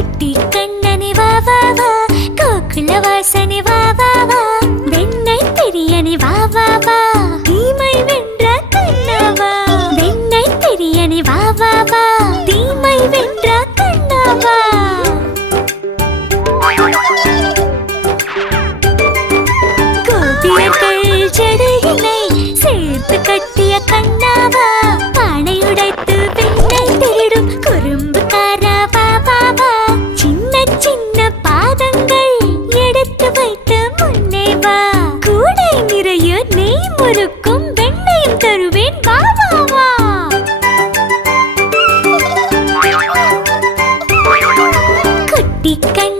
குட்டி கண்ணனே வா வா வா, கோகுல வாசனே வா வா வா, வெண்ணை பிரியனே வா வா வா, தீமை வென்ற கண்ணவா. வெண்ணை பிரியனே வா வா வா, தீமை வென்ற கண்ணவா. கோபியர்கள் ஜடையினை சேர்த்து கட்டிய கண்ணாவா, பானை உடைத்து வெண்ணை திருடும் குறும்புக்காரா வா வா வா, சின்ன சின்ன பாதங்கள் எடுத்து வைத்து முன்னே வா, கூடை நிறைய நெய் முறுக்கும் வெண்ணையும் தருவேன் வா வா வா. குட்டி கண்